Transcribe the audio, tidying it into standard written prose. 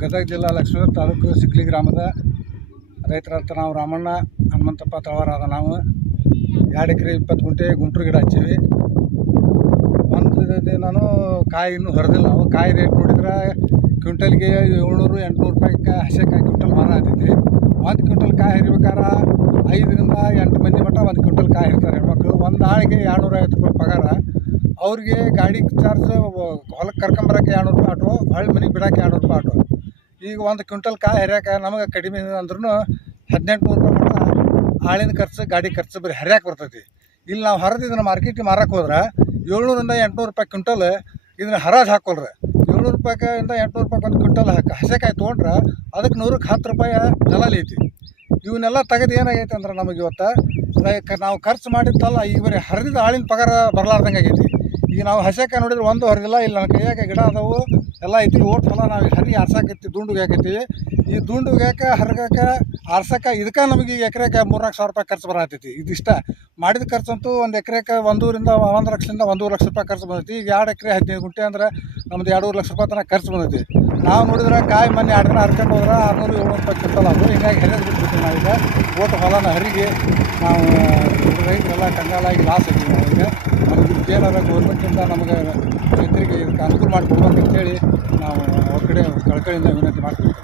ಗದಗ ಜಿಲ್ಲಾ ಲಕ್ಷ್ಮೀಪುರ ತಾಲೂಕು ಸಿಕ್ಲಿ ಗ್ರಾಮದ ರೈತರಂತ ನಾವು ರಾಮಣ್ಣ ಹನುಮಂತಪ್ಪ ತಳವಾರದ ನಾವು 2 ಎಕರೆ 20 ಗುಂಟೆ ಗುಂಟೂರು ಗಿಡ ಹಚ್ಚೀವಿ. ಒಂದು ನಾನು ಕಾಯಿ ಇನ್ನೂ ಹೊರದಿಲ್ಲ. ನಾವು ಕಾಯಿ ರೇಟ್ ನೋಡಿದ್ರೆ ಕ್ವಿಂಟಲ್ಗೆ 700-800 ರೂಪಾಯಿ ಹಸೆಕಾಯಿ ಕ್ವಿಂಟಲ್ ಮಾರ ಆಗ್ತೈತಿ. 1 ಕ್ವಿಂಟಲ್ ಕಾಯಿ ಹರಿಬೇಕಾದ್ರೆ 5-8 ಮಂದಿ ಮಟ್ಟ 1 ಕ್ವಿಂಟಲ್ ಕಾಯಿ ಹರಿತಾರೆ ಹೆಣ್ಮಕ್ಳು. ಒಂದು ಆಳಿಗೆ 250 ರೂಪಾಯಿ ಪಗಾರ. ಅವ್ರಿಗೆ ಗಾಡಿ ಚಾರ್ಜ್ ಹೊಲಕ್ಕೆ ಕರ್ಕೊಂಬರಕ್ಕೆ 200 ರೂಪಾಯಿ ಆಟೋ, ಹೊಳ್ಳಿ ಮನೆಗೆ ಬಿಡೋಕೆ 200 ರೂಪಾಯಿ ಆಟೋ. ಈಗ 1 ಕ್ವಿಂಟಲ್ ಕಾಯಿ ಹರಿಯಾಕೆ ನಮಗೆ ಕಡಿಮೆ ಅಂದ್ರೂ 1800 ರೂಪಾಯಿ ಮಟ್ಟ ಆಳಿನ ಖರ್ಚು, ಗಾಡಿ ಖರ್ಚು ಬರೀ ಹರಿಯಾಕೆ ಬರ್ತೈತಿ. ಇಲ್ಲಿ ನಾವು ಹರಿದು ಇದನ್ನು ಮಾರ್ಕೆಟಿಗೆ ಮಾರಕ್ಕೆ ಹೋದ್ರೆ 700-800 ರೂಪಾಯಿ ಕ್ವಿಂಟಲ್ ಇದನ್ನು ಹರಾಜು ಹಾಕ್ಕೊಳ್ರಿ. 700 ರೂಪಾಯಿಂದ 800 ರೂಪಾಯಿ ಒಂದು ಕ್ವಿಂಟಲ್ ಹಸೆಕಾಯಿ ತೊಗೊಂಡ್ರೆ ಅದಕ್ಕೆ 100ಕ್ಕೆ 10 ರೂಪಾಯಿ ದಲಾಲಿ ಐತಿ. ಇವನ್ನೆಲ್ಲ ತೆಗೆದು ಏನಾಗೈತೆ ಅಂದ್ರೆ ನಮಗೆ ಇವತ್ತು ನಾವು ಖರ್ಚು ಮಾಡಿದ್ದಲ್ಲ, ಈಗ ಬರೀ ಹರಿದಿದ್ದು ಆಳಿನ ಪಗಾರ ಬರಲಾರ್ದಂಗೆ ಆಗೈತಿ. ಈಗ ನಾವು ಹಸೆಕಾಯಿ ನೋಡಿದ್ರೆ ಒಂದು ಹರಿದಿಲ್ಲ. ಇಲ್ಲಿ ನನ್ನ ಕೈಯಾಗ ಗಿಡ ಅದಾವು ಎಲ್ಲ ಐತಿ. ಓಟ್ ಹೊಲ ನಾವು ಹರಿ ಆರ್ಸಾಕೈತಿ, ದುಂಡುಗೆ ಹಾಕೈತಿ. ಈ ದುಂಡುಗೆ ಆರ್ಗಕ್ಕೆ ಆರ್ಸಕ್ಕೆ ಇದಕ್ಕೆ ನಮಗೆ ಈಗ ಎಕರೆಗೆ 3-4 ಸಾವಿರ ರೂಪಾಯಿ ಖರ್ಚು ಬರತೈತಿ. ಇದಿಷ್ಟ ಮಾಡಿದ ಖರ್ಚಂತೂ ಒಂದು ಎಕರೆಗೆ 1 ಲಕ್ಷದಿಂದ 1.5 ಲಕ್ಷ ರೂಪಾಯಿ ಖರ್ಚು ಬಂದೈತಿ. ಈಗ 2 ಎಕರೆ 15 ಗುಂಟೆ ಅಂದ್ರೆ ನಮ್ದು 2.5 ಲಕ್ಷ ರೂಪಾಯಿ ತನಕ ಖರ್ಚು ಬಂದೈತಿ. ನಾವು ನೋಡಿದ್ರೆ ಕಾಯಿ ಮೊನ್ನೆ 2 ದಿನ ಹರ್ಕೊಂಡು ಹೋದ್ರೆ 600-700 ರೂಪಾಯಿ ಕ್ವಿಂಟಲ್ ಅದು. ಹಿಂಗಾಗಿ ಹರಿದು ಬಿಟ್ಬಿಡ್ತೀವಿ ನಾವೀಗ. ಓಟ್ ಹೊಲನ ಹರಿಗೆ ನಾವು ರೈತರೆಲ್ಲ ಕಂಗಾಲಾಗಿ ಲಾಸ್ ಐತಿ. ನಾವೀಗ ನಮಗೆ ಏನಾರ ಗೌರ್ಮೆಂಟಿಂದ ನಮಗೆ ರೈತರಿಗೆ ಇದಕ್ಕೆ ಅನುಕೂಲ ಮಾಡಿಕೊಡ್ಬೇಕಂತೇಳಿ ನಾವು ಅವ್ರ ಕಡೆ ಕಳಕಳಿಯಿಂದ ವಿನಂತಿ ಮಾಡ್ತೀವಿ.